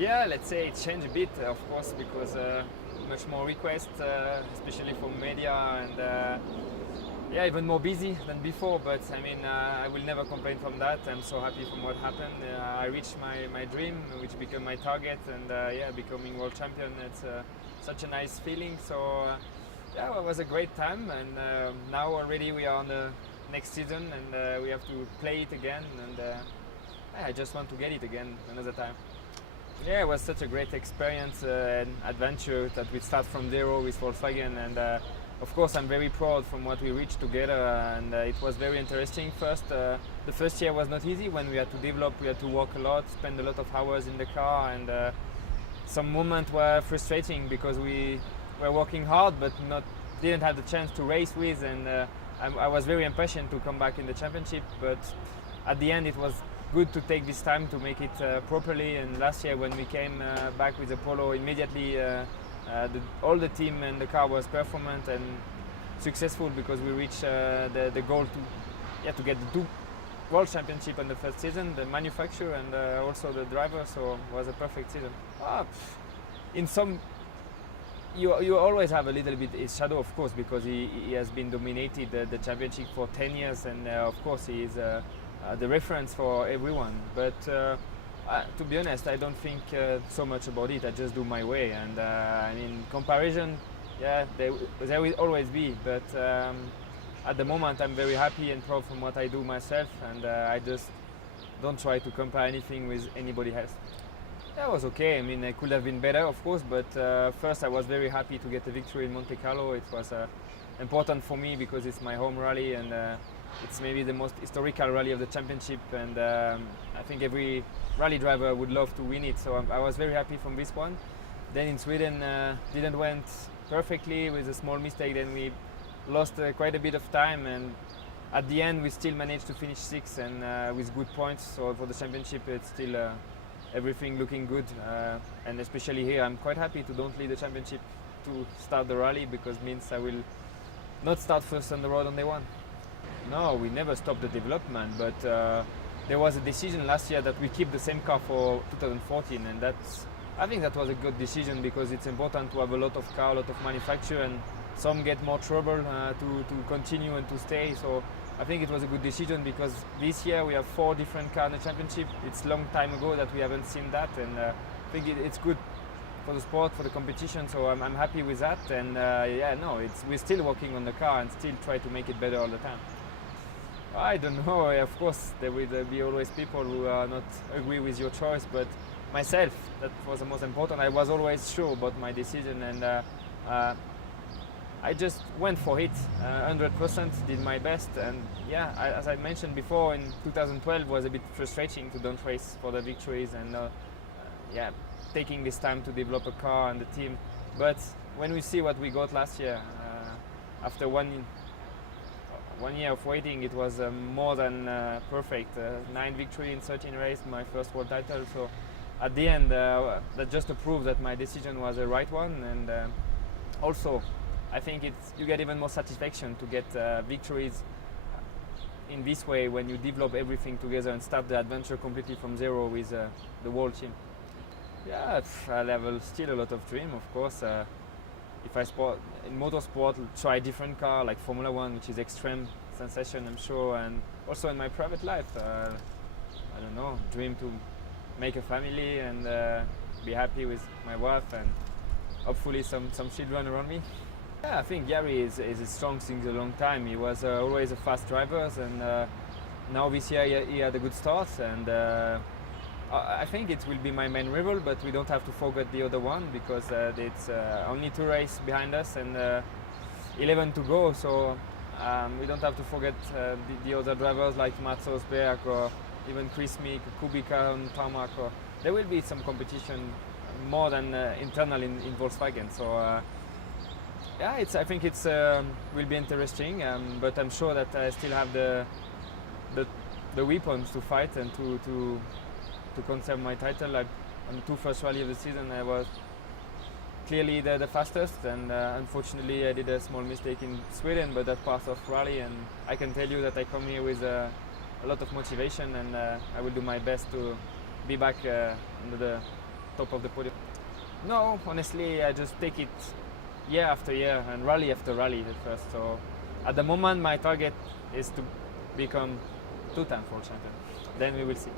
Yeah, let's say it changed a bit, of course, because much more requests, especially from media, and yeah, even more busy than before. But I mean, I will never complain from that. I'm so happy from what happened. I reached my dream, which became my target, and yeah, becoming world champion. It's such a nice feeling. So yeah, it was a great time, and now already we are on the next season, and we have to play it again, and I just want to get it again another time. Yeah, it was such a great experience and adventure that we start from zero with Volkswagen, and of course I'm very proud from what we reached together, and it was very interesting. The first year was not easy when we had to develop, we had to work a lot, spend a lot of hours in the car, and some moments were frustrating because we were working hard but didn't have the chance to race with, and I was very impatient to come back in the championship, but at the end it was good to take this time to make it properly. And last year when we came back with the Polo, immediately all the team and the car was performant and successful, because we reached the goal to get the 2 World Championship in the first season, the manufacturer and also the driver, so it was a perfect season. In some, you always have a little bit his shadow, of course, because he has been dominated the championship for 10 years, and of course he is the reference for everyone. But to be honest, I don't think so much about it. I just do my way, and I mean, comparison, yeah, there will always be, but at the moment I'm very happy and proud from what I do myself, and I just don't try to compare anything with anybody else. That was okay. I mean, it could have been better, of course, but first I was very happy to get the victory in Monte Carlo. It was important for me because it's my home rally, and it's maybe the most historical rally of the championship, and I think every rally driver would love to win it, so I was very happy from this one. Then in Sweden didn't went perfectly, with a small mistake, then we lost quite a bit of time, and at the end we still managed to finish 6th, and with good points, so for the championship it's still everything looking good, and especially here I'm quite happy to don't lead the championship to start the rally, because it means I will not start first on the road on day 1. No, we never stopped the development, but there was a decision last year that we keep the same car for 2014, and I think that was a good decision, because it's important to have a lot of car, a lot of manufacture, and some get more trouble to continue and to stay. So I think it was a good decision, because this year we have 4 different cars in the championship. It's a long time ago that we haven't seen that, and I think it's good for the sport, for the competition, so I'm happy with that. And yeah, no, we're still working on the car and still try to make it better all the time. I don't know, of course there will be always people who are not agree with your choice, but myself, that was the most important. I was always sure about my decision, and I just went for it 100%, did my best, and yeah, as I mentioned before, in 2012 was a bit frustrating to don't race for the victories, and yeah, taking this time to develop a car and the team. But when we see what we got last year, after one year of waiting, it was more than perfect. 9 victories in 13 races, my first world title. So at the end, that just proved that my decision was the right one. And also, I think you get even more satisfaction to get victories in this way, when you develop everything together and start the adventure completely from zero with the whole team. Yeah, I have still a lot of dream, of course. If I in motorsport, try different car like Formula 1, which is extreme sensation, I'm sure, and also in my private life, I don't know, dream to make a family and be happy with my wife, and hopefully some children around me. Yeah, I think Gary is a strong since a long time. He was always a fast driver, and now this year he had a good start, and I think it will be my main rival, but we don't have to forget the other one, because it's only 2 races behind us and 11 to go, so we don't have to forget the other drivers like Mats Osberg or even Chris Meek, Kubica on tarmac. There will be some competition more than internal in Volkswagen, so yeah, I think it will be interesting, but I'm sure that I still have the weapons to fight and to conserve my title. On the 2 first rally of the season, I was clearly the fastest, and unfortunately I did a small mistake in Sweden, but that's part of rally, and I can tell you that I come here with a lot of motivation, and I will do my best to be back under the top of the podium. No, honestly, I just take it year after year and rally after rally at first. So at the moment, my target is to become 2-time world champion. Then we will see.